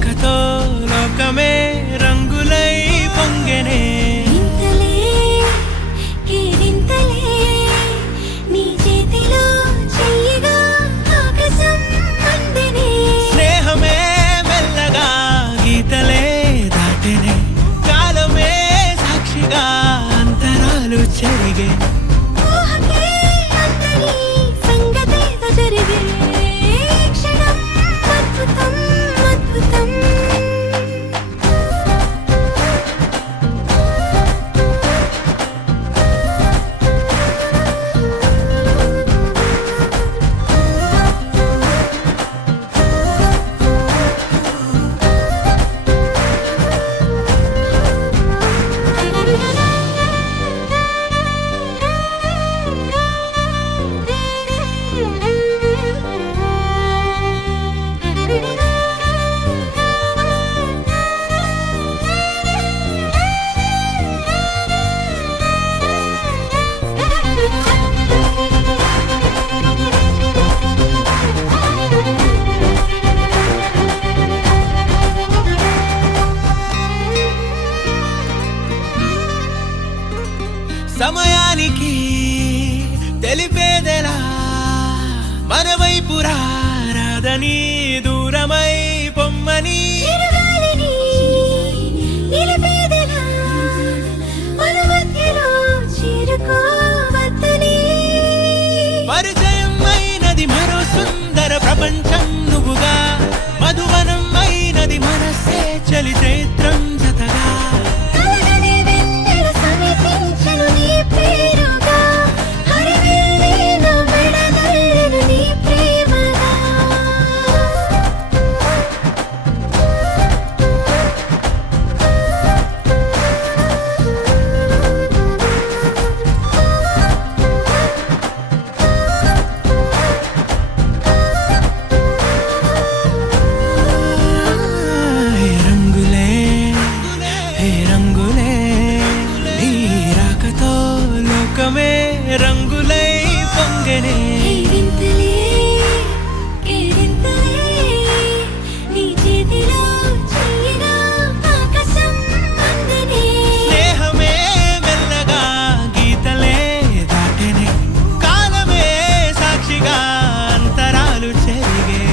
రాకతో లోకమే రంగులై పొంగెనే స్నేహమే మెల్లగా గీతలే దాటెనే కాలమే సాక్షిగా అంతరాలు చెరిగే సమయానికి తెలిపేదెలా మన వైపు రాదని దూరమై పొమ్మని పరిచయం అయినది మరో సుందర ప్రపంచం నువ్వుగా మధువనం అయినది మనసే చలి చైత్రం జతగా రంగులై పొంగెనే స్నేహమే మెల్లగా గీతలే దాటెనే కాలమే సాక్షిగా అంతరాలు చెరిగే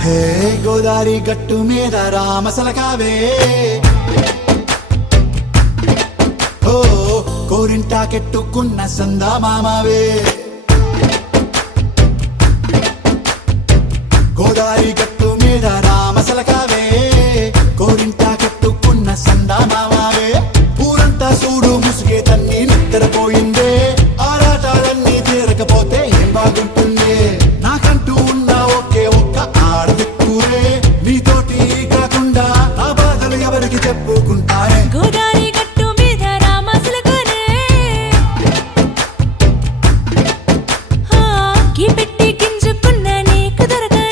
హే గోదారి గట్టు మీద రామసలకావే ఓ కోరింటా కెట్టుకున్న సందా మామావే గోదారి గట్టు మీద రామసలకావే కోరింటా కెట్టుకున్న సందా మామావే ఊరంతా చూడు ముసుగే తన్ని నిద్రపోయిందే ఆరాటాలన్నీ తీరకపోతే ఏం బాగుంటుంది నాకంటూ ఉన్న ఒకే ఒక్క ఆడదిక్కురే నీతోటి కాకుండా నా బాధలు ఎవరికి చెప్పుకుంటానే గోదారి గట్టు మీద రామసలకనే పెట్టి గింజుకున్న నీకు దొరకనే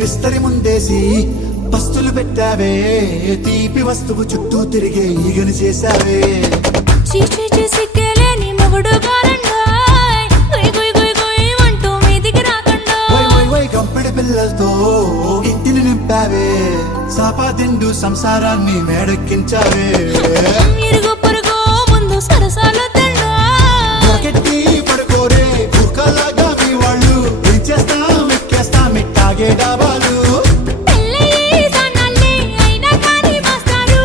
విస్తరి ముందేసి పస్తులు పెట్టావే తీపి వస్తువు చుట్టూ తిరిగే ఈగని చేశావే సిగ్గలేని మొగుడు కారండాయ్ గుయ్ గుయ్ గుయ్ గుయ్ అంటూ మీదికి రాకండా కంపెడి పిల్లలతో ఇంటిని నింపావే సాపాదిండు సంసారాన్ని మేడెక్కించావే ఇరుగు పొరుగు ముందు సరసాల తండ పొరకెట్టి పడుకోరే కుక్కలాగా మీ వాళ్ళు ఏం చేస్తాం ఎక్కేస్తాం ఇట్టాగే డాబాలు పెళ్ళయి సన్నాళ్ళే అయినా కానీ మాస్టారు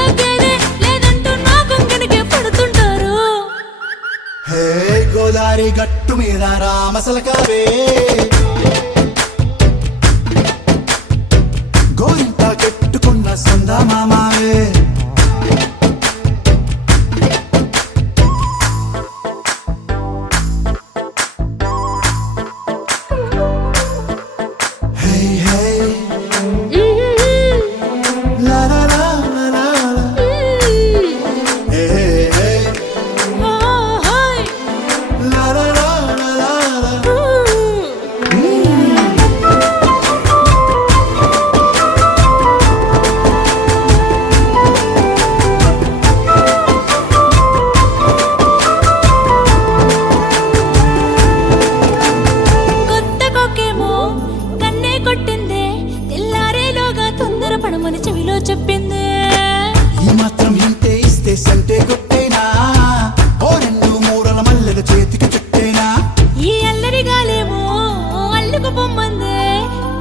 తగ్గేదే లేదంటూ నా కొంగనికే పడుతుంటారు హే గోదారి గట్టు మీద రామసలకావే గోరింట కెట్టుకున్న సందా మామావే Hey, hey, la la la la la la. Hey, hey, hey, la la la la la la. కొత్త కొక్కేమో కన్నే కొట్టిందే తెల్లారేలోగా తొందర పడమని చెవిలో చెప్పిందే ఈ మాత్రం ఇంటే ఇస్తే సంటే కొట్టేనా ఓ రెండు మూరల మల్లెల చేతికి చుట్టేనా ఈ అల్లరి గాలేమో అల్లుకు పొమ్మందే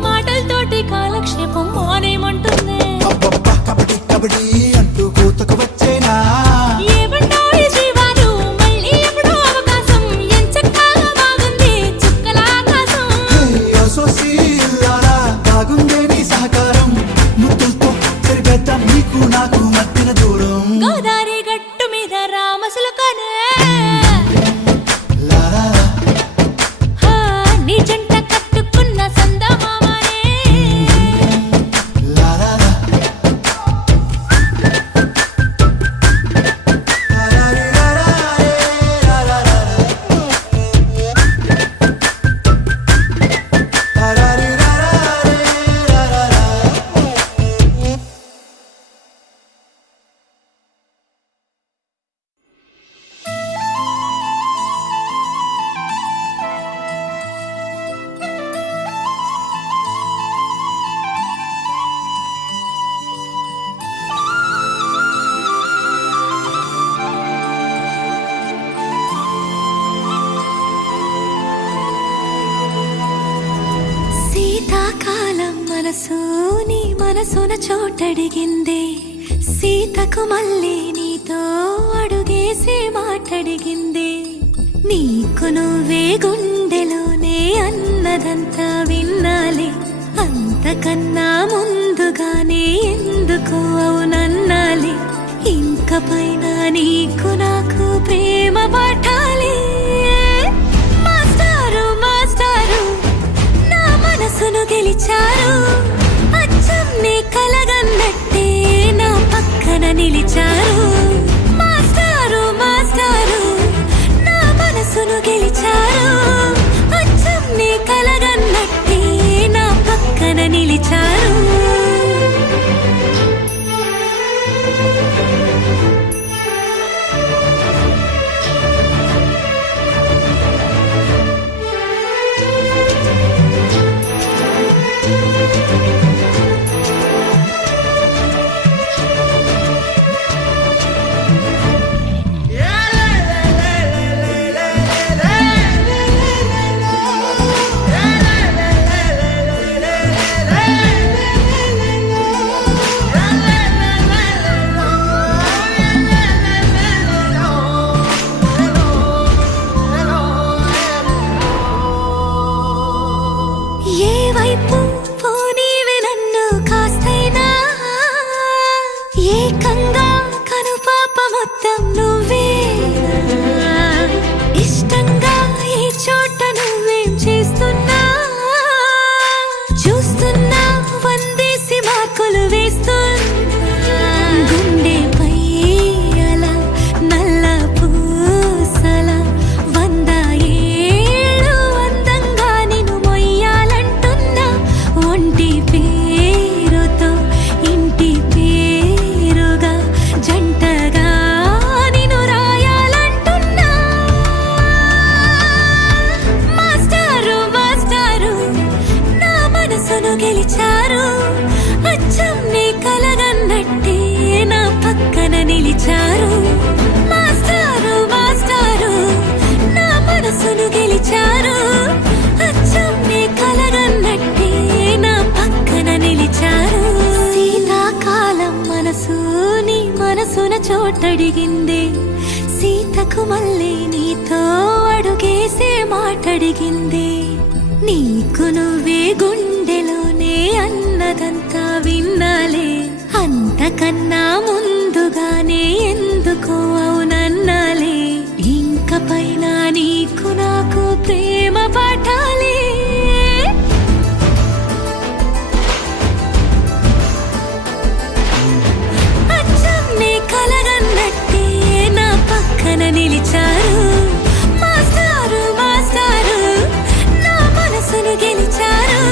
మాటలతోటి కాలక్షేపం మానేమంటుందే అబ్బబ్బా కబడ్డీ కబడ్డీ అంటూ కూతకు వచ్చేనా ఏమంటాయి శ్రీవారు మళ్ళీ ఎప్పుడో అవకాశం ఎంచక్కా బాగుంది చుక్కల ఆకాశం అసోసి ఇల్లారా బాగుందే నీ సహకారం ముద్దులతో సరిపెద్దాం నీకు నాకు మధ్యన దూరం గోదారి గట్టు మీద రామసులకనే లా లా లా. హా, నీ జంట కట్టుకున్న సందమామనే La la la. La la la la la la la la. La la la la la la la. శీతాకాలం మనసు నీ మనసున చోటడిగిందే సీతకు మళ్ళీ నీతో అడుగేసి మాటడిగిందే నీకు నువ్వే గుండెలోనే అన్నదంతా విన్నాలే అంతకన్నా ముందుగానే ఎందుకు అవునన్నాలే ఇంక పైన నీకు నాకు ప్రేమ పాఠాలే మాస్టారు మాస్టారు నా మనసును గెలిచారు అచ్చం నీ కలగన్నట్టే నా పక్కన నిలిచారు మాస్టారు మాస్టారు నా మనసును గెలిచారు అచ్చం నీ కలగన్నట్టే నా పక్కన నిలిచారు ఏ వైపు పోనీ గెలిచారు అచ్చం నీ కలగన్నట్టే నా పక్కన నిలిచారు మాస్టారు మాస్టారు నా మనసును గెలిచారు అచ్చం నీ కలగన్నట్టే నా పక్కన నిలిచారు శీతాకాలం మనసు నీ మనసున చోటడిగింది సీతకు మళ్ళీ నీతో అడుగేసే మాటడిగింది నీకు నువ్వే గుండెలోనే అన్నదంతా విన్నాలే అంతకన్నా ముందుగానే ఎందుకో అవునన్నాలే ఇంక పైన నీకు నాకు ప్రేమ పాఠాలే అచ్చం నీ కలగన్నట్టే నా పక్కన నిలిచారు మాస్టారు మాస్టారు నా మనసును గెలిచారు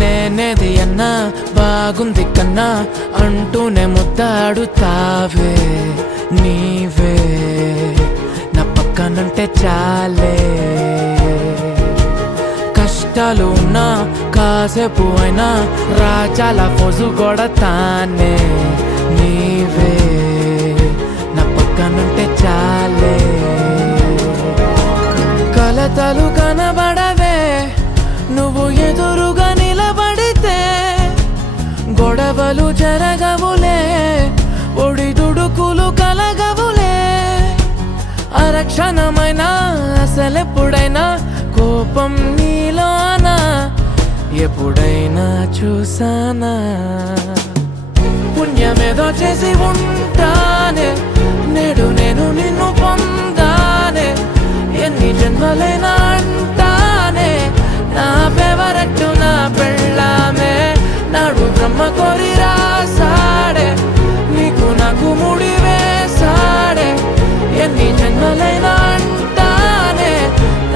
నేనేది అన్నా బాగుంది కన్నా అంటూనే ముద్దాడుతావే నీవే నా పక్కనుంటే చాలే కష్టాలు ఉన్నా కాసేపు అయినా రాజాల ఫోజు కొడతానే నీవే నా పక్కనుంటే చాలే కలతలు కనబడవే నువ్వు ఎదురుగా నిలబడితే గొడవలు జరగవులే ఒడిదుడుకులు కలగవులే అరక్షణమైనా అసలెప్పుడైనా కోపం నీలోనా ఎప్పుడైనా చూసానా పుణ్యమేదో చేసి ఉంటానే నేడు నేను నిన్ను పొందానే ఎన్ని జన్మలైనా అంటానే నా ఫేవరెట్ నా పెళ్ళామే నాడు బ్రహ్మ కోరి రాసాడే నీకు నాకు ముడి వేసాడే ఎన్ని జన్మలైనా అంటానే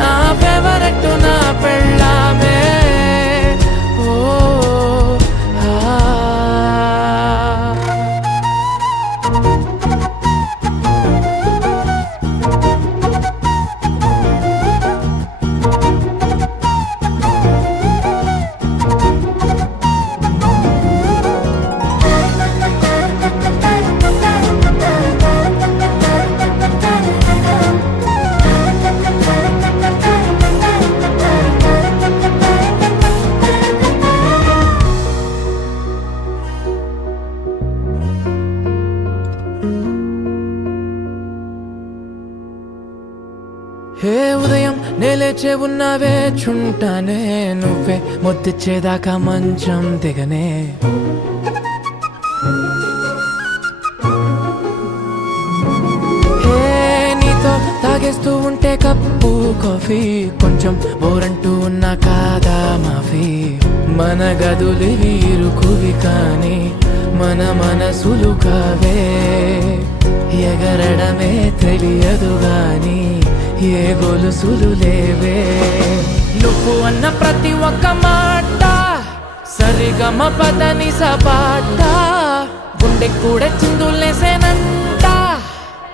నా ఫేవరెట్ నా పెళ్ళామే ఓ హే ఉదయం నేలేచే ఉన్నావే చుంటానే నువ్వే ముద్దిచ్చేదాకా మంచం దిగనే హే నీతో తాగేస్తూ ఉంటే కప్పు కాఫీ కొంచెం బోరంటూ ఉన్నా కాదా మాఫీ మన గదులు వీరుకువి కానీ మన మనసులు కావే ఎగరడమే తెలియదు గాని ఏ గొలుసులు లేవే నువ్వు అన్న ప్రతి ఒక్క మాట సరిగమ పదని సపాట గుండె కూడా చిందులేసేనంట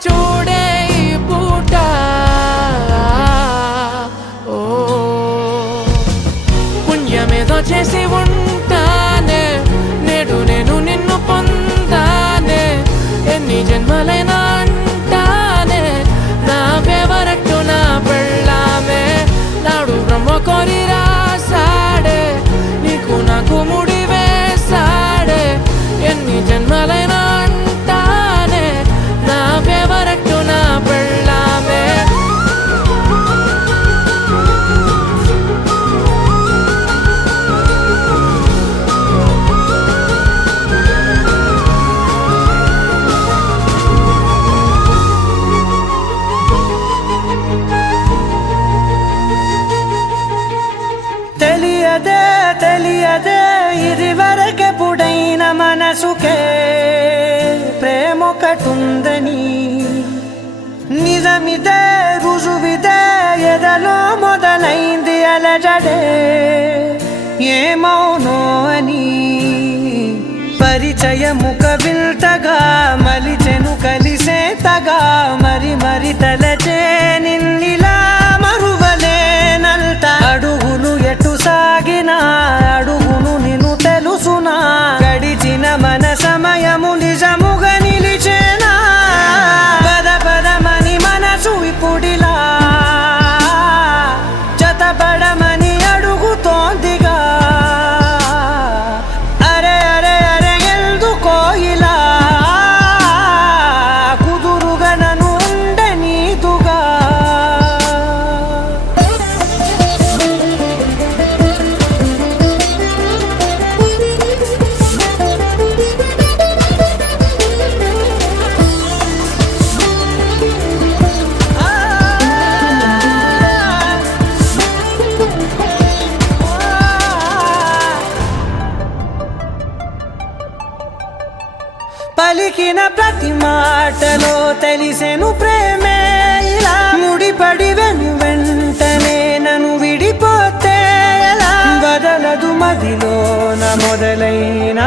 చూడే ఈ పూట ఓ పుణ్యమేదో చేసి ఉంటానే నేడు నేను నిన్ను పొందానే ఎన్ని జన్మలైనా అంటానే నా ఫేవరెట్ నా పెళ్ళామే నాడు బ్రహ్మ కోరి రాసాడే నీకు నాకు ముడి వేసాడే ఎన్ని జన్మలైనా అంటానే ఇది వరకెప్పుడైన మనసుకే ప్రేమొకటుందని నిజమిదే రుజువిదే ఎదలో మొదలైంది అలజడే ఏమౌనో అని పరిచయముక విల్తగా మలిచెను కలిసేతగా మరి మరి తలచే నిన్నిలా మరువలేనంత అడుగులు ఎటు సాగినా అడుగును నిన్ను తెలుసునా గడిచిన మన సమయము నిజముగా నిలిచేనా పద పదమని మనసు ఇప్పుడిలా జతపడమని అడుగుతోందిగా అరే అరే అరే ఎందుకో ఇలా కుదురుగా నన్ను ఉండనీదుగా పలికిన ప్రతి మాటలో తెలిసెను ప్రేమే ఇలా ముడిపడి వెంటనే నన్ను విడిపోతే ఎలా బదలదు మదిలోన మొదలైన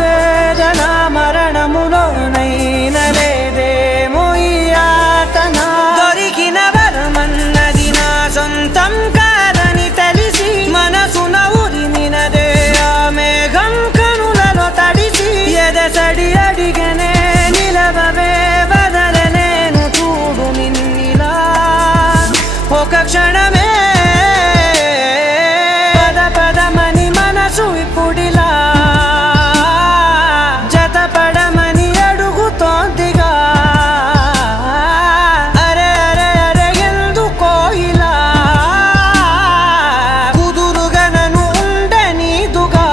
వేదన మరణములోనైన లేదేమో ఈ యాతన దొరికిన వరమన్నది నా సొంతం కాదని తెలిసి మనసున ఉరిమినదే ఆ మేఘం కనులలో తడిసి ఎదసడి అడిగనే నిలవవే బదలనేను చూడు నిన్నిలా ఒక క్షణమే పద పదమని మనసు ఇప్పుడిలా జతపడమని అడుగుతోందిగా అరే అరే అరే ఎందుకో ఇలా కుదురుగా నన్ను ఉండనీదుగా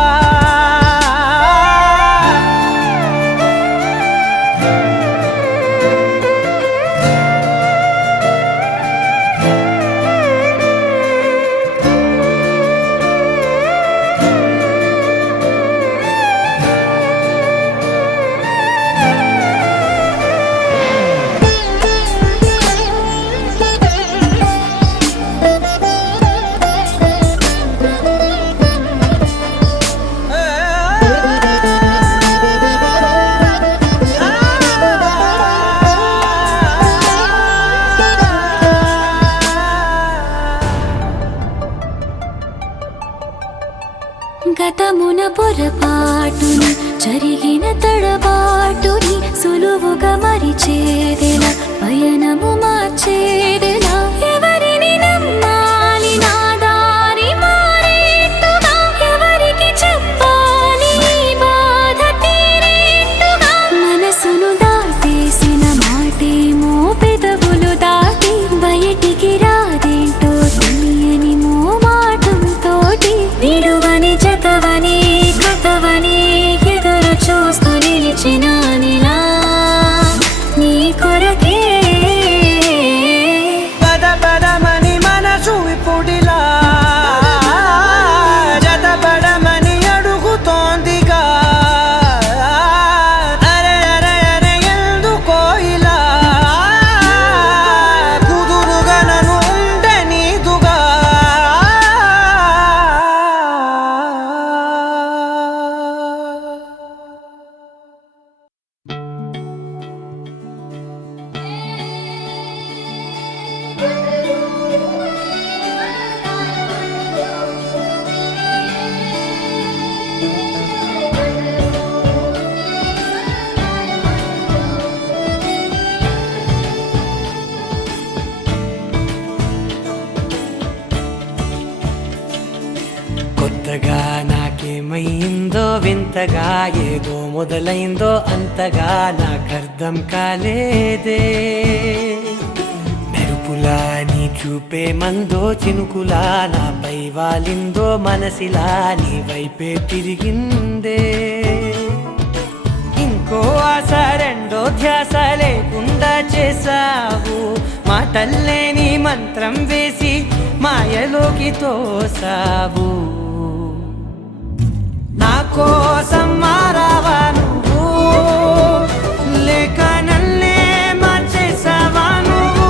గతమున పొరపాటుని జరిగిన తడబాటుని సులువుగా మరిచేదెలా పయనము మార్చేదెలా ఎవరిని నమ్మాలి నా దారి మారేట్టుగా ఎవరికి చెప్పాలి ఈ బాధ తీరేట్టుగా మనసును దాటేసిన మాటేమో పెదవులు దాటి బయటికి రాదేంటో తెలియని మోమాటంతోటి విడువని జతవని కథవని ఎదురు చూస్తూ నిలిచినానిలా నీ కొరకే పద పదమని మనసు ఇప్పుడిలా జతపడమని అడుగుతోందిగా అరే అరే అరే ఎందుకో ఇలా కుదురుగా నన్ను ఉండనీదుగా కొత్తగా నాకేమైందో వింతగా ఏదో మొదలైందో అంతగా నాకర్థం కాలేదే మెరుపులా నీ చూపే మందో చినుకులా నాపై వాలిందో మనసిలా నీ వైపే తిరిగిందే ఇంకో ఆశ రెండో ధ్యాస లేకుండా చేసావు మాటల్లే నీ మంత్రం వేసి మాయలోకి తోసావు నా కోసం మారావా నువ్వు లేక నన్నే మార్చేసావా నువ్వు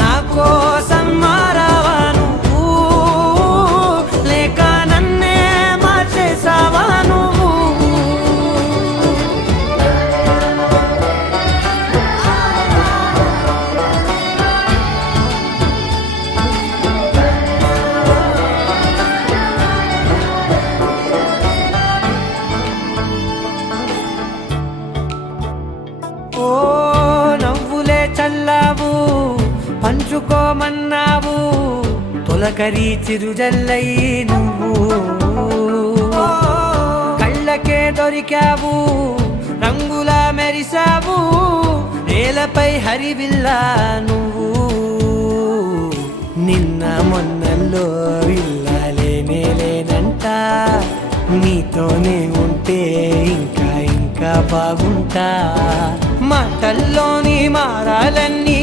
నా కోసం మారావా నువ్వు లేక నన్నే మార్చేసావా నువ్వు ఓ నవ్వులే చల్లావు పంచుకోమన్నావు తొలకరి చిరుజల్లై నువ్వు కళ్ళకే దొరికావు రంగులా మెరిసావు నేలపై హరివిల్లా నువ్వు నిన్న మొన్నల్లో ఇల్లాలేనే లేనంట నీతోనే ఉంటే ఇంకా ఇంకా బాగుంటా మాటల్లోని మారాలన్నీ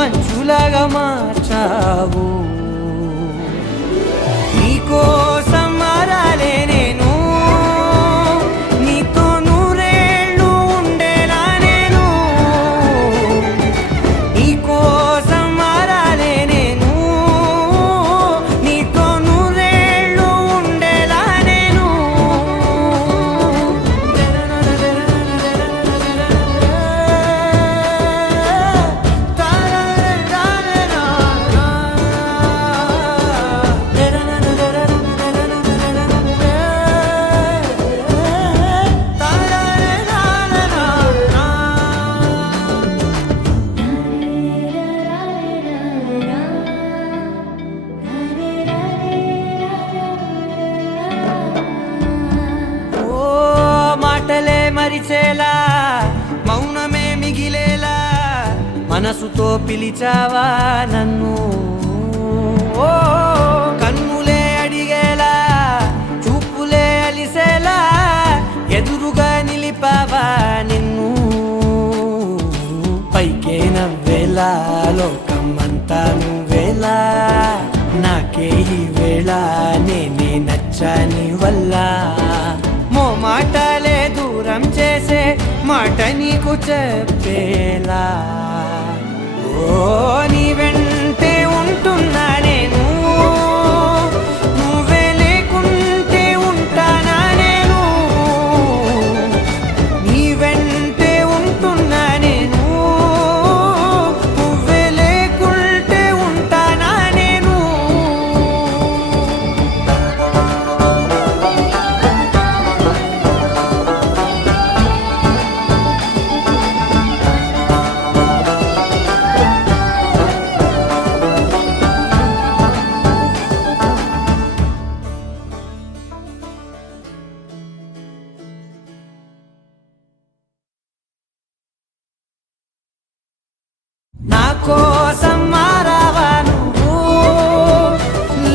మంచులాగా మార్చావు నీకోసం మారాలే నేను నీతో నూరేళ్ళు ఉండేలా నేను నీకోసం మారాలే నేను నీతో నూరేళ్ళు ఉండేలా నేను ఓ మాటలే మరిచేలా మౌనమే మిగిలేలా మనసుతో పిలిచావా నన్ను ఓ కన్నులే అడిగేలా చూపులే అలిసేలా ఎదురుగా నిలిపావా నిన్ను పైకే నవ్వేలా లోకమంతా నువ్వేలా నాకే ఈ వేళ నేనే నచ్చని వల్ల మాటలే దూరం చేసే మాట నీకు చెప్పేలా ఓ నీ వెంటే ఉంటున్నా నేను నువ్వే లేకుంటే ఉంటానా నేను నీ వెంటే ఉంటున్నా నేను నువ్వే లేకుంటే ఉంటానా నేను నా కోసం మారావా నువ్వు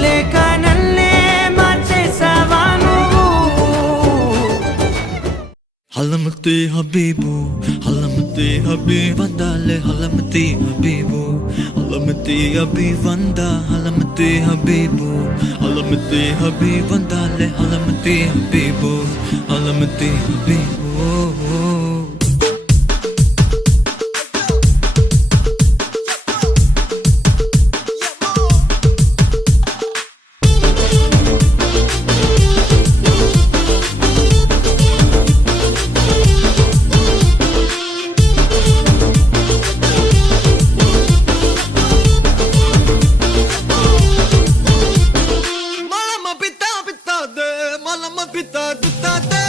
లేక నన్నే మార్చేసావా నువ్వు Halamati Habibu, Halamati Habibandale, Halamati Habibu, Halamati Habibanda, Halamati Habibu, Halamati Habibandale, Halamati Habibu, Halamati Habibu. Malama pita pita de,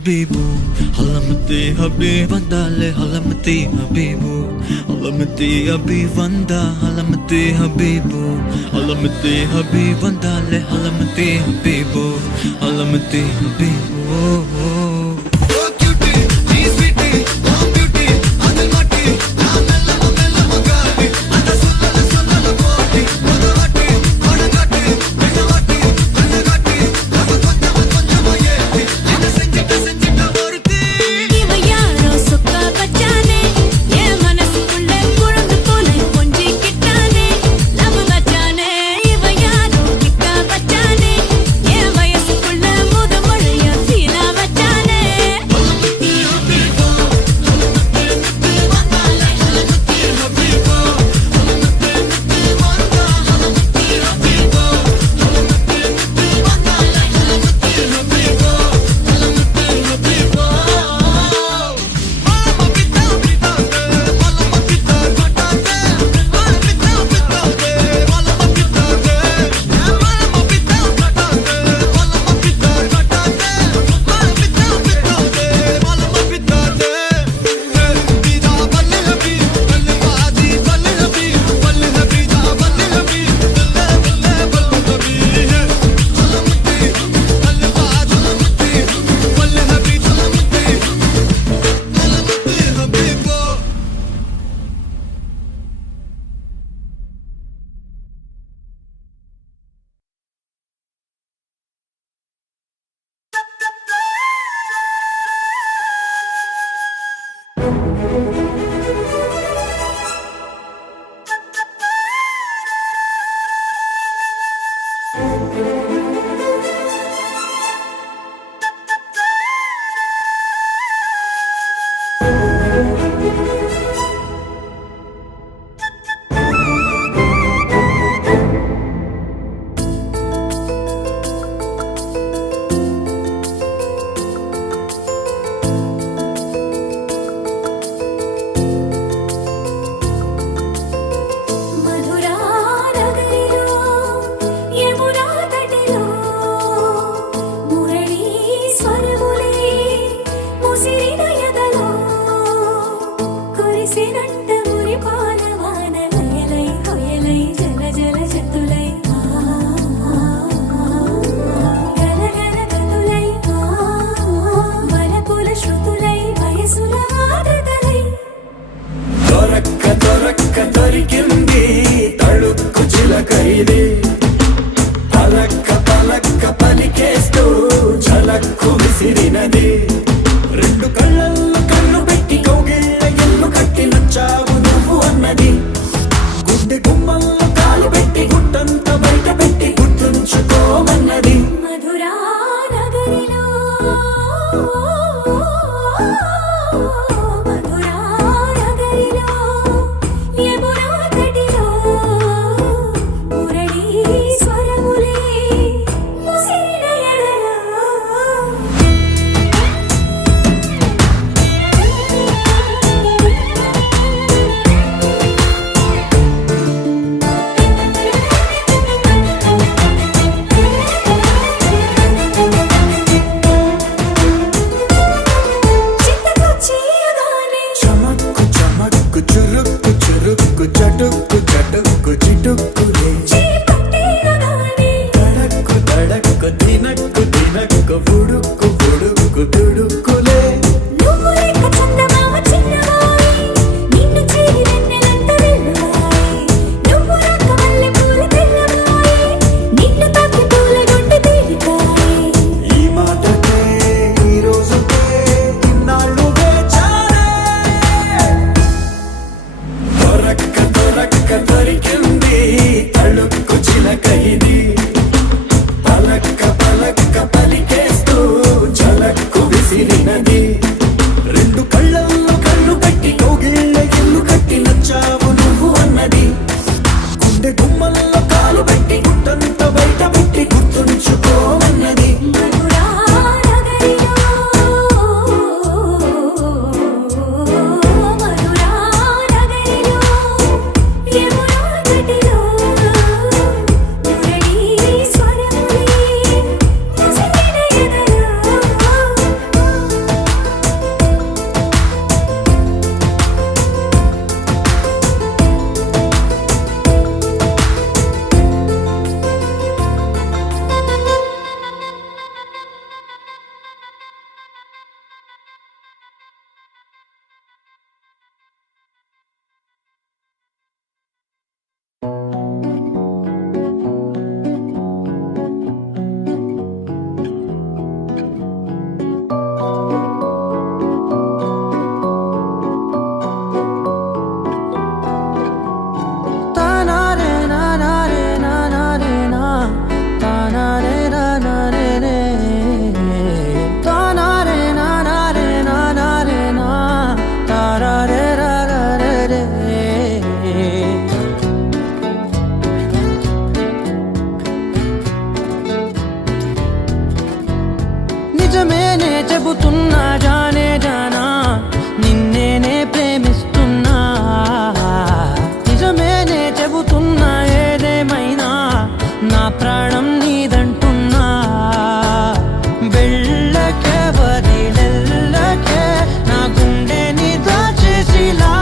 habibu halamati habib vandale halamati habibu halamati habib vanda halamati habibu halamati habib vandale halamati habibu halamati habibu దొరికింది చెబుతున్నా ఏదేమైనా నా ప్రాణం నీదంటున్నా వెళ్ళకే వదిలెళ్ళకే నా గుండెని దాచేసిలా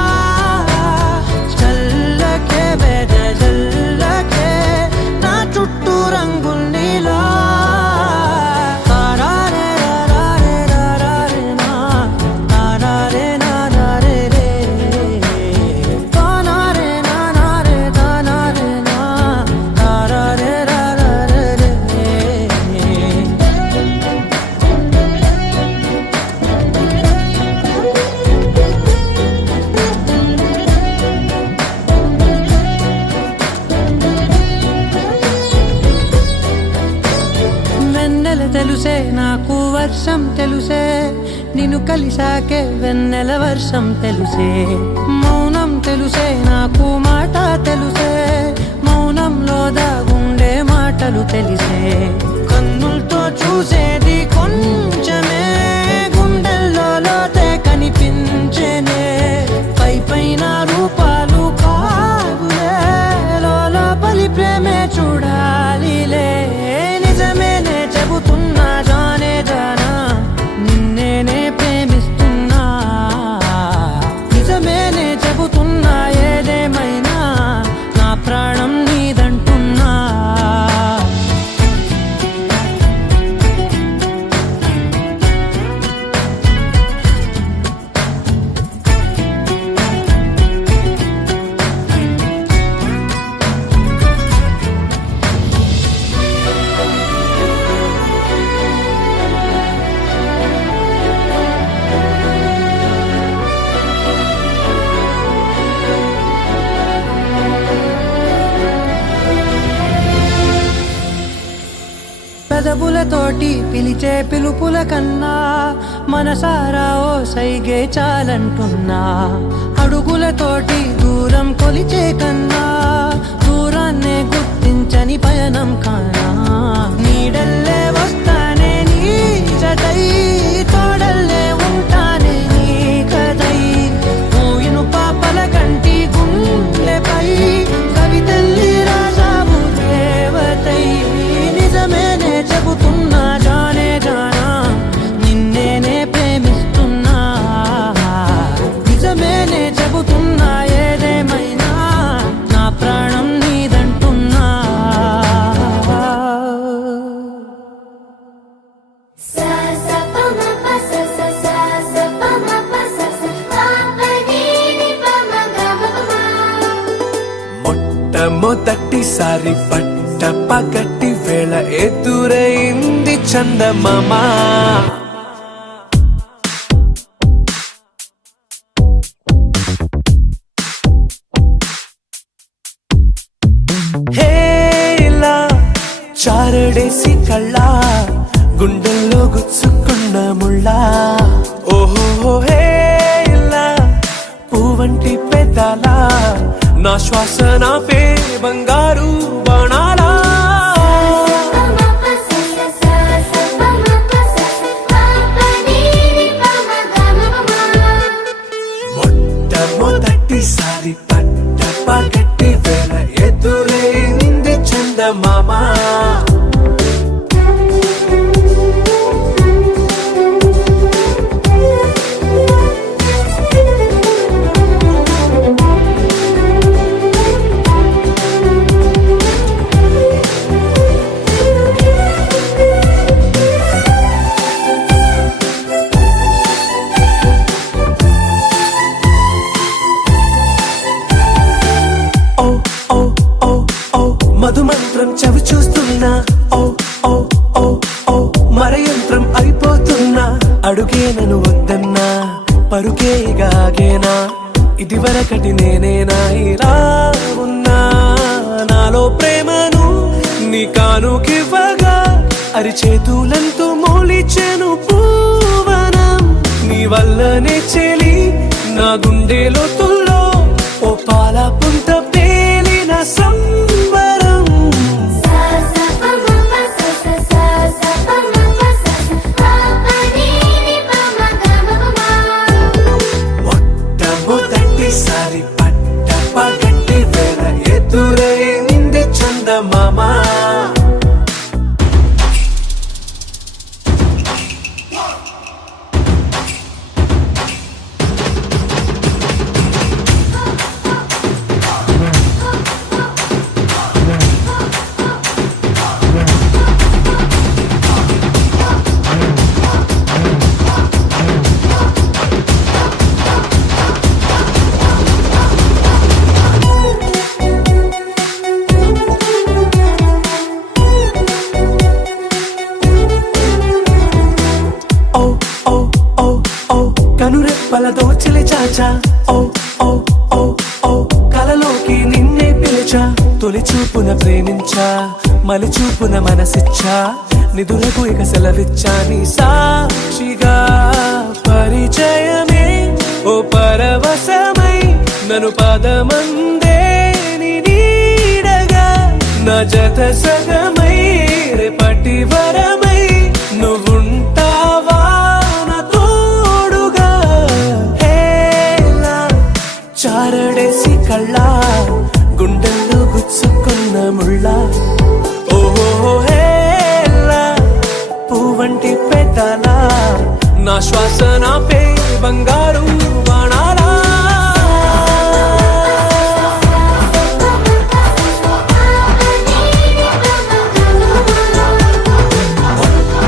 చల్లకే వెదజల్లకే నా చుట్టూ రంగుల్నిలా తెలుసే నాకు వర్షం తెలుసే నిన్ను కలిసాకే వెన్నెల వర్షం తెలుసే మౌనం తెలుసే నాకు మాట తెలుసే మౌనంలో దాగుండే మాటలు తెలిసే కన్నులతో చూసేది కొంచెమే గుండెల్లో లోతే కనిపించేనే పై పైన రూపాలు కాదులే లోపలి ప్రేమే చూడాలిలే నిజమేనే చెబుతున్నా జానే జానా నిన్నేనే ప్రేమిస్తున్నా నిజమేనే చెబుతున్నా ఏదేమైనా నా ప్రాణం నీదంటున్నా పెదవులతోటి పిలిచే పిలుపుల కన్నా మనసారా ఓ సైగే చాలంటున్నా అడుగులతోటి దూరం కొలిచే కన్నా దూరాన్నే గుర్తించని పయనం కానా నీడల్లే వస్తానే నీ జతై తోడల్లే ఉంటానే నీ కదై మూయిను పాపల కంటి గుండెపై కవితల్లి రాజావు దేవతై నిజమేనే చెబుతున్నా జానే జానా నిన్నేనే ప్రేమిస్తున్నా నిజమేనే చెబుతున్నా ఏదేమైనా నా ప్రాణం నీదంటున్నా మొట్టమొదటిసారి పట్ట పగటి వేళ ఎదురైంది చందమామ హేలా చారడేసి కళ్ళ గుండెల్లో గుచ్చుకున్న ముళ్ళా ఓహో హేలా పువ్వంటి పెదాలా నా శ్వాస నా పే బంగారు బాణాలా మొట్టమొదటిసారి పట్ట పగటి వేళ ఎదురైంది చందమామ మధుమంత్రం చవి చూస్తున్నా ఓ ఓ ఓ ఓ మరయంత్రం అయిపోతున్నా అడుగే నన్ను వద్దన్నా పరుగే గాగేనా ఇది వరకటి నేనేనా ఇలా ఉన్నా నాలో ప్రేమను నీ కానుకివ్వగా అరిచేతులంతో మోలిచెను పూవనం నీ వల్లనే చెలి నా గుండెలో తుల్లో ఓ పాల పుంత పేలిన సంబరం మొట్టమొదటిసారి పట్ట పగటి వేళ ఎదురు మరిచా ఓ ఓ ఓ ఓ కలలోకి నిన్నే పిలిచా తొలి చూపున ప్రేమించా మలి చూపున మనసిచ్చా నిధులకు ఇక సెలవిచ్చా నీ సాక్షిగా పరిచయమే ఓ పరవశమై నన్ను పదమందే నీ నీడగా నా జత సగమై రేపటి వరమై నువ్వుంటావా నా తోడుగా హేలా చారడేసి కళ్ళ గుండెల్లో గుచ్చుకున్న ముళ్ళ ఓహో హేలా పువ్వంటి పెట్టాలా నా శ్వాస నాపే బంగారు బాణాలా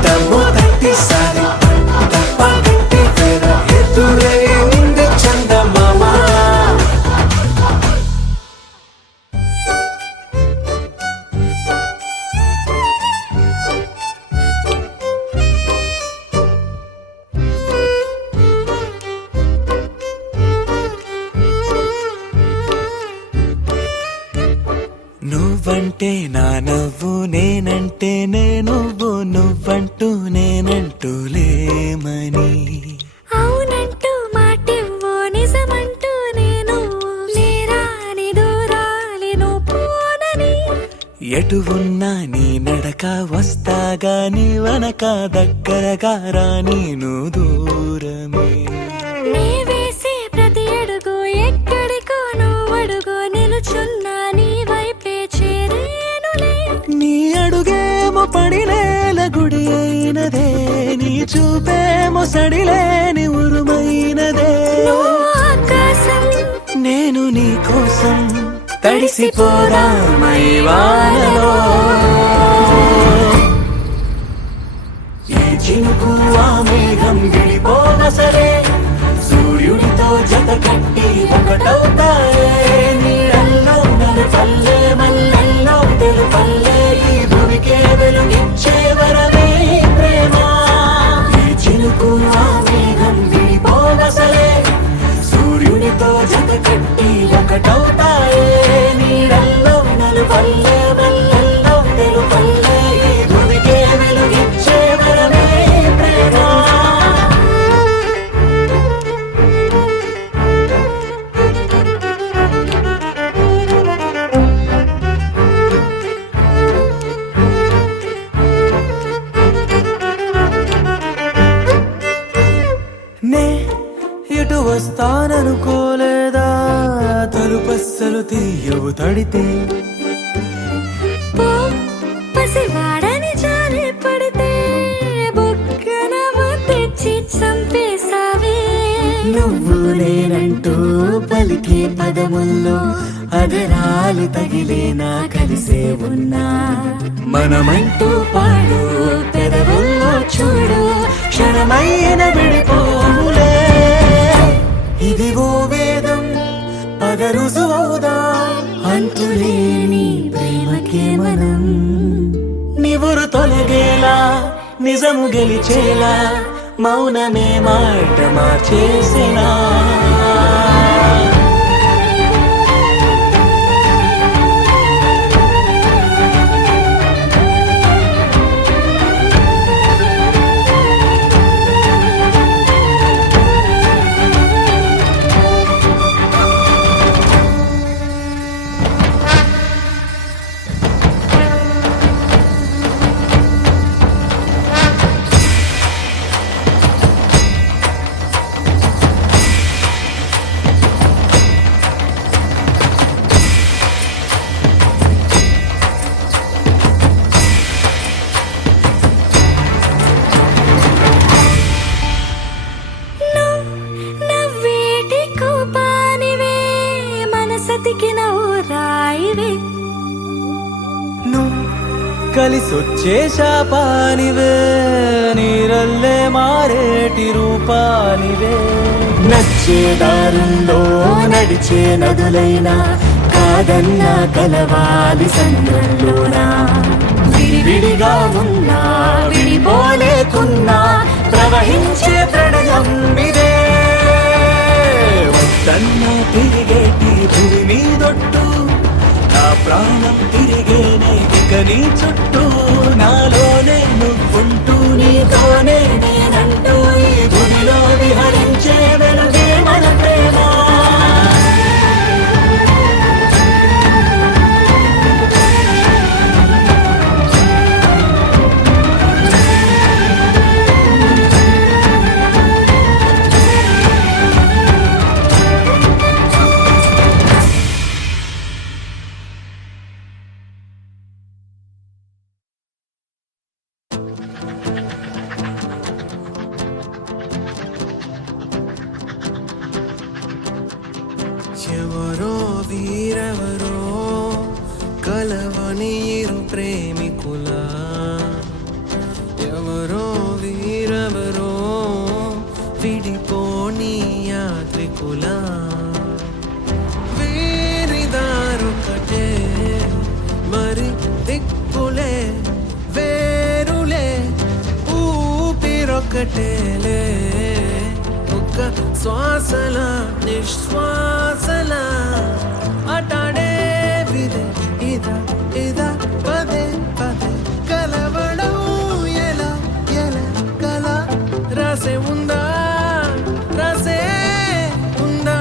దమ్ము తట్టిసారి తప్ప కట్టి వేర ఎదురే ఉంది చందమామ నువ్వంటే నా నవ్వు నేనంటే నువ్వు నువ్వంటూ నేనంటూ లేమని అవునంటూ మాటివ్వు నిజమంటూ నేను లేరాని దూరాలి నువ్వు పోనని ఎటు ఉన్నా నీ నడక వస్తాగా నీ వనక దగ్గరగా రాని నువ్వు దూరమే నీ వేసే ప్రతి అడుగు ఎక్కడికో నువ్వు అడుగు నిలుచున్నా నీ వైపే చేరేనులే నీ అడుగేమో పడినేల గుడి అయినదే నీ చూపేమో సడిలేని ఉరుమైనదే నువ్వు ఆకాశం నేను నీ కోసం తడిసిపోరా మై వానలో ఈ చినుకు ఆ మేఘం విడిపోవసలే సూర్యుడితో జత కట్టి ఒకటవుతాయే నీడల్లో నలుపల్లె మల్లెల్లో తెలుపల్లె ఈ భూమికే వెలుగిచ్చే వరమే ఈ ప్రేమ ఈ చినుకు ఆ మేఘం విడిపోవసలే సూర్యుడితో జత కట్టి ఒకటవుతాయే నీడల్లో నలుపల్లె మల్లెల్లో తెలుపల్లె ఈ భూమికే వెలుగిచ్చే వరమే ఈ ప్రేమ నే ఇటు వస్తాననుకోలేదా తలుపస్సలు తీయవు తడితే పో పసివాడని జారి పడితే బొక్కన తెచ్చి చంపేశావే నువ్వు నేనంటూ పలికే పదముల్లో అదరాలు తగిలేనా కలిసే ఉన్నా మనమంటూ పాడు పెదవుల్లో చూడు క్షణమైన విడిపోములే ఇదిగో వేదం పదరుసు అవుదా అంతులేని ప్రేమకే మనం నివురు తొలగేలా నిజము గెలిచేలా మౌనమే మాట మార్చేసినా నవ్వేటి కోపానివే మనసతికి నవ్వు రాయివే నువ్వు కలిసొచ్చే శాపానివే నీరల్లే మారేటి రూపానివే నచ్చే దారుల్లో నడిచే నదులైనా కాదన్నా కలవాలి సంద్రంలోనా విడివిడిగా ఉన్నా విడిపోలేకున్నా ప్రవహించే ప్రణయం ఇదే తన్నా తిరిగేటి భూమి మీదొట్టు నా ప్రాణం తిరిగేనే ఇక నీ చుట్టూ నాలోనే నువ్వుంటూ నీతోనే నేనంటూ ఈ భూమిలో విహరించే వెలుగే మన ప్రేమ ఎవరో వీరెవరో కలవని ఇరు ప్రేమికుల ఎవరో వీరెవరో విడిపోని యాత్రికుల వీరిదారొకటే మరి దిక్కులే వేరులే ఊపిరొకటేలే ఒక్క శ్వాసల నిశ్వాసల అటాడే విదే ఇదా ఇదా పదే పదే కలవడం ఎలా ఎలా కల రాసే ఉందా రాసే ఉందా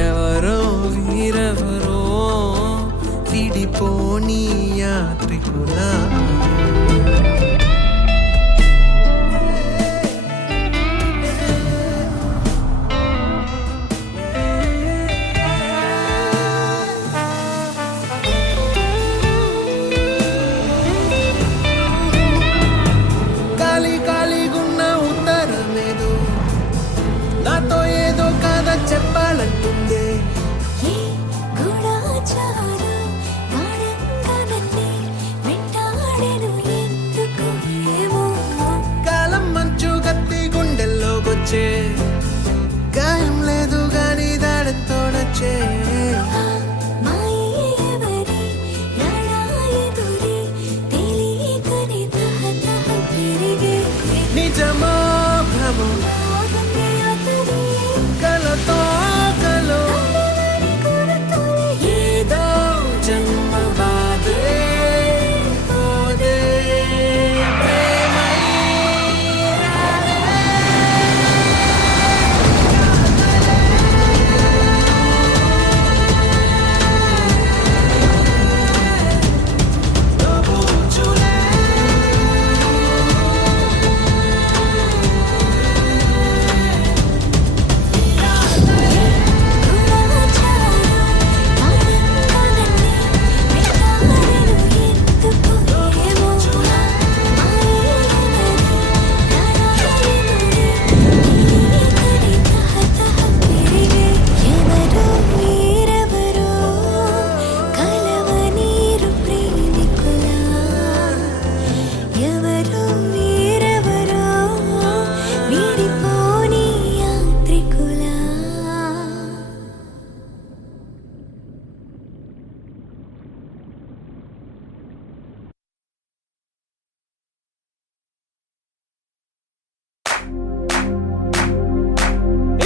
ఎవరో వీరెవరో విడిపోని యాత్రికుల ఖాళీ ఖాళీగున్న ఉత్తరమేదో నాతో ఏదో కథ చెప్పాలంటుందే కాలం మంచు గత్తి గుండెల్లోకొచ్చే గాయం లేదు గాని దాడంతో నచ్చే నిజమో భ్రమో కలతో కలో ఏదో జన్మ బాధే పోదే ప్రేమై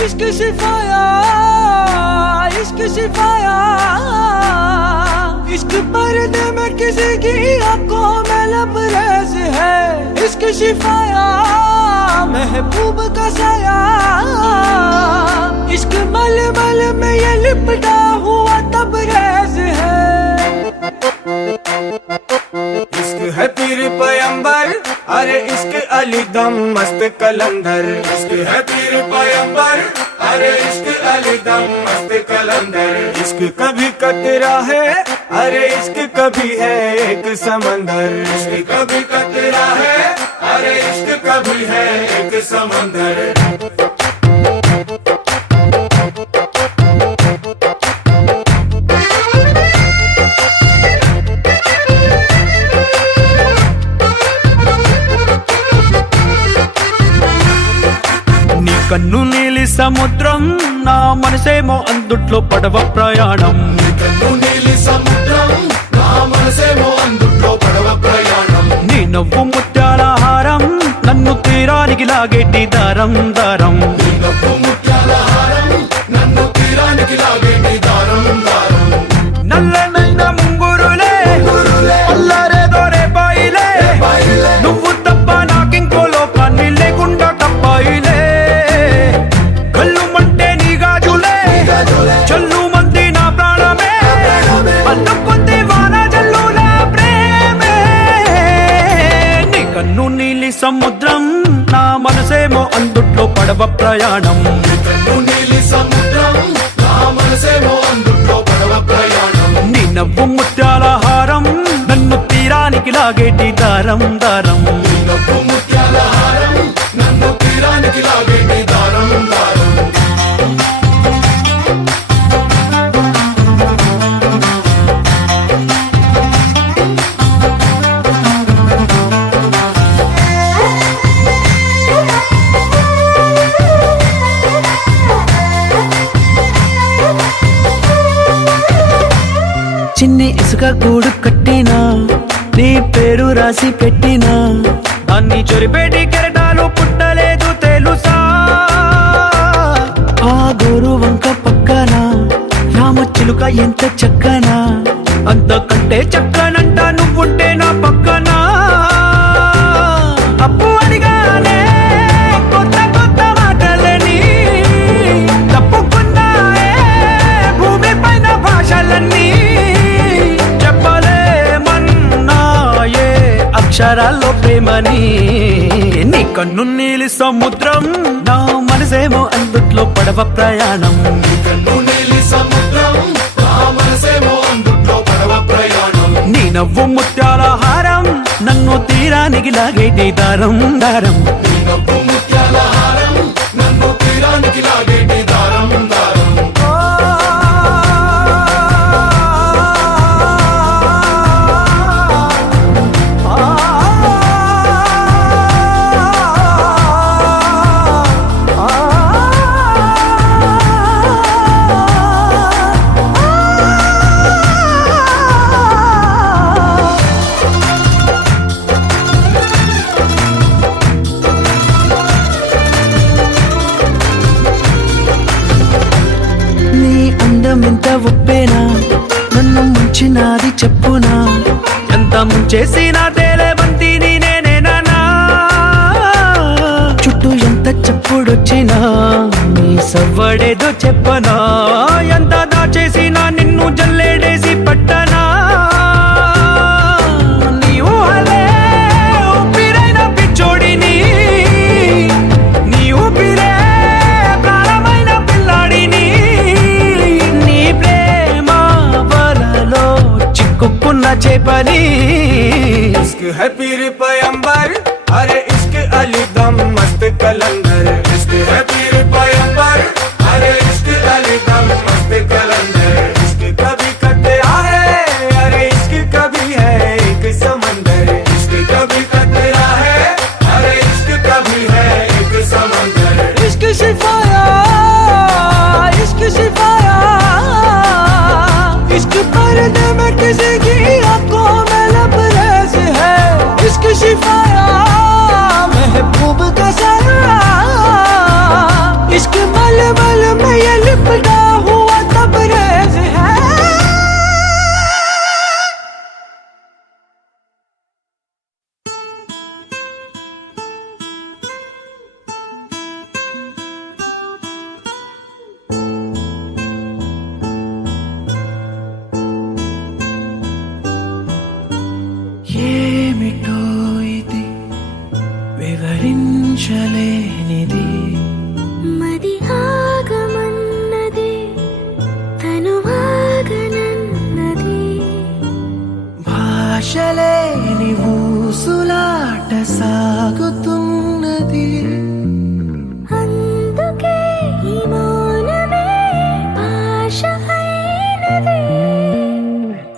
इश्क शिफाया इश्क शिफाया इश्क पर्दे में किसी की आंखों में लबरेज है इश्क शिफाया महबूब का साया इश्क मलमल में ये लिपटा हुआ तबरेज है अरे इश्क अली दम मस्त कलंदर, इश्क है पीर पैगंबर। अरे इश्क अली दम मस्त कलंदर, इश्क कभी कतरा है, अरे इश्क कभी है एक समंदर। इश्क कभी कतरा है, अरे इश्क कभी है एक समंदर। కన్ను నీలి సముద్రం నా మనసేమో అందుట్లో పడవ ప్రయాణం. కన్ను నీలి సముద్రం నా మనసేమో అందుట్లో పడవ ప్రయాణం. నీ నవ్వు ముత్యాల హారం నన్ను తీరానికి లాగేటి దారం దారం. నీ నవ్వు ముత్యాల హారం నన్ను తీరానికి లాగేటి దారం దారం. నల్లనైన ముంగురులే అల్లారేదో రేపాయిలే, నువ్వు తప్ప నాకింకో లోకాన్ని లేకుండా తప్పాయిలే. కళ్ళు మంటే నీ గాజులే చల్లు మంది నా ప్రాణమే, అల్లుకుంది వాన జల్లుల ప్రేమే. నీ కన్ను నీలి సముద్రం నా మనసేమో అందుట్లో పడవ ప్రయాణం. కన్ను నీలి సముద్రం నా మనసేమో అందుట్లో పడవ ప్రయాణం. నీ నవ్వు ముత్యాల హారం నన్ను తీరానికి లాగేటి దారం దారం. నీ నవ్వు ముత్యాల హారం నన్ను తీరానికి లాగేటి దారం దారం. చిన్ని ఇసుక గూడు కట్టినా నీ పేరు రాసి పెట్టినా, దాన్ని చొరిపేటి కెరటాలు పుట్టలేదు తెలుసా. ఆ గోరు వంక పక్కన రామచిలుక ఎంత చక్కనా, అంతకంటే చక్కనంట నువ్వుంటే నా పక్కన. అప్పు అడిగానే కొత్త కొత్త మాటలని, తప్పుకున్నాయే భూమి పైన భాషలన్నీ. చెప్పలేమన్నాయే అక్షరాల్లో ప్రేమని. నీ కన్ను నీలి సముద్రం నా మనసేమో అందుట్లో పడవ ప్రయాణం. కన్ను నీలి సముద్రం నా మనసేమో అందుట్లో పడవ ప్రయాణం. నీ నవ్వు ముత్యాల హారం నన్ను తీరానికి లాగేటి దారం దారం. నీ నవ్వు ముత్యాల హారం నన్ను తీరానికి లాగేటి దారం దారం. నీ అందమెంత ఒప్పేనా నన్ను ముంచినాది చెప్పునా, ఎంత ముంచేసినా తేలేవంతిని నేనేనా. చుట్టూ ఎంత చెప్పుడొచ్చినా నీ సవ్వడేదో చెప్పనా, ఎంత దాచేసినా నిన్ను జల్లేడేసి పట్టనా. నీ ఊహలే ఊపిరైన పిచ్చోడిని, నీ ఊపిరే ప్రాణమైన పిల్లాడిని. నీ ప్రేమ వలలో చిక్కుకున్న చేపని. इश्क है पीर पैगंबर, अरे इश्क अली दम मस्त कलंदर। इश्क है पीर पैगंबर, अरे इश्क अली दम मस्त कलंदर। इश्क कभी कतरा है, अरे इश्क कभी है एक समंदर। इश्क कभी कतरा है, अरे इश्क कभी है एक समंदर। इश्क शिफाया, इश्क शिफाया, इश्क पर्दे में किसी की आंखों में लबरेज है। इश्क शिफाया महबूब का साया, इश्क मलमल में ये लिपटा हुआ तबरेज है। ఏమిటో ఇది ఆశలేని ఊసులాట సాగుతున్నది అందుకే ఈ మౌనమే భాష అయినది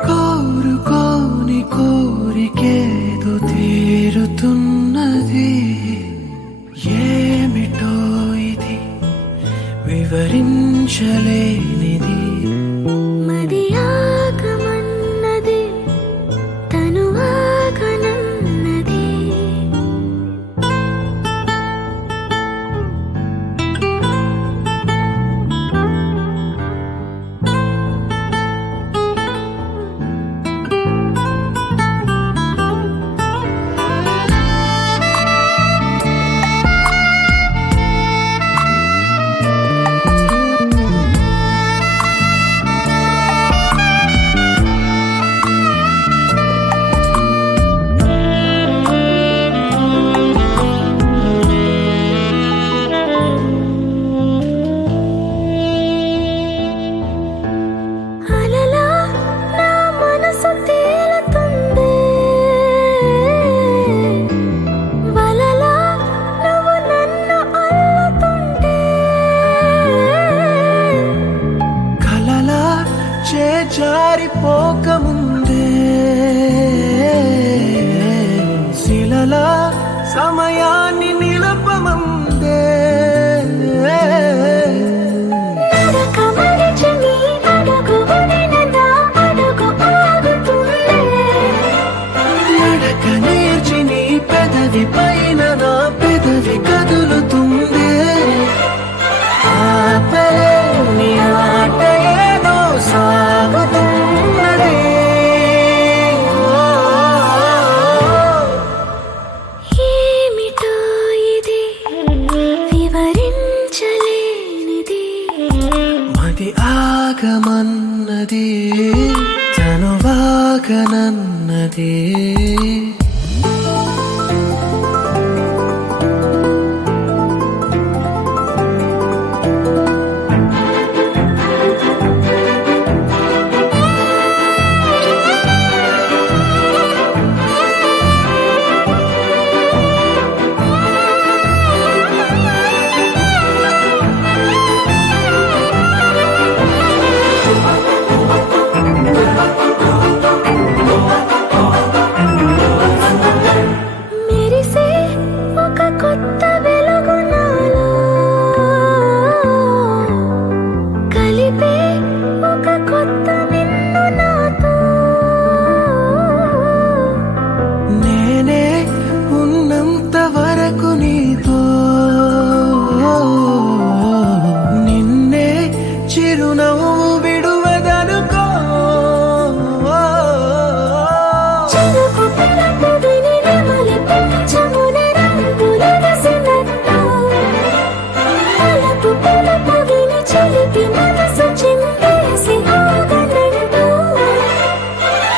కోరుకోని కోరికేదో తీరుతున్నది ఏమిటో ఇది వివరించలేనిది మది ఆగమన్నది తను ఆగనన్నది అలలా నా మనసు తేలుతుంది వలలా నువ్వు నన్ను అల్లుతుంటే కలలా చేజారిపోకముందే శిలలా సమయాన్ని నిలపమందే నడక మరిచి నీ అడుగు విన నా అడుగు ఆగుతుందే నడక నేర్చి నీ పెదవి పైన నా పెదవి కదులుతుందే ఆపలేని ఆట ఏదో సాగుతున్నది ఏమిటో ఇది వివరించలేనిది మది ఆగమన్నది తను వాగనన్నది మెరిసే ఒక కొత్త వెలుగు నాలో కలిపే ఒక కొత్త నిన్ను నాతో నేనే ఉన్నంత వరకు నీతో నిన్నే చిరునవ్వు విడువదనుకో చెరుకు పిల్లపు విని నెమలి పెంచమున రంగులెగసినట్టు అలపు పిలుపు విని చిలిపి మనసు చింపేసి ఆగనంటూ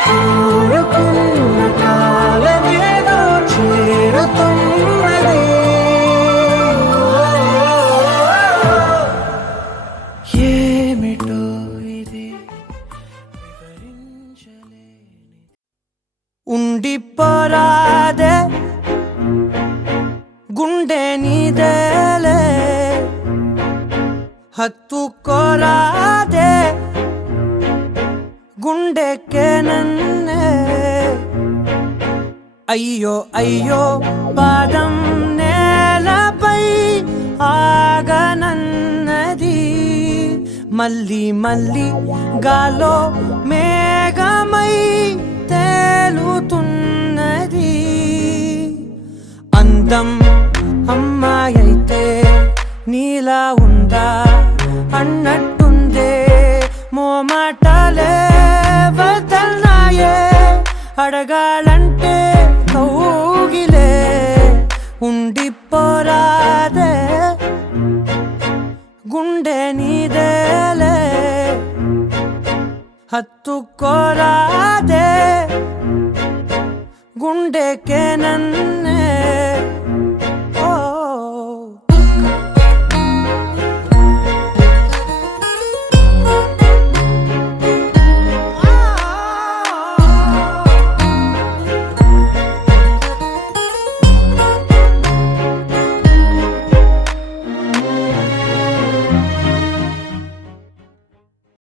కోరుకున్న కాలమేదో చేరుతున్నది ఏమిటో ఇది వివరించలేని ఉండిపోరాదే గుండె నీదేలే హత్తుకోరాదే గుండెకే నన్నే అయ్యో అయ్యో పాదం నేలపై ఆగనన్నది మళ్ళీ మళ్ళీ గాలో మేఘమై తేలుతున్నది అందం అమ్మాయైతే నీలా ఉందా అన్నట్టుందే మోమాటలే వదల్నాయే అడగాలంటే కౌగిలే ఉండిపోరాదే గుండె నీదేలే హత్తుకోరాదే గుండెకే నన్నే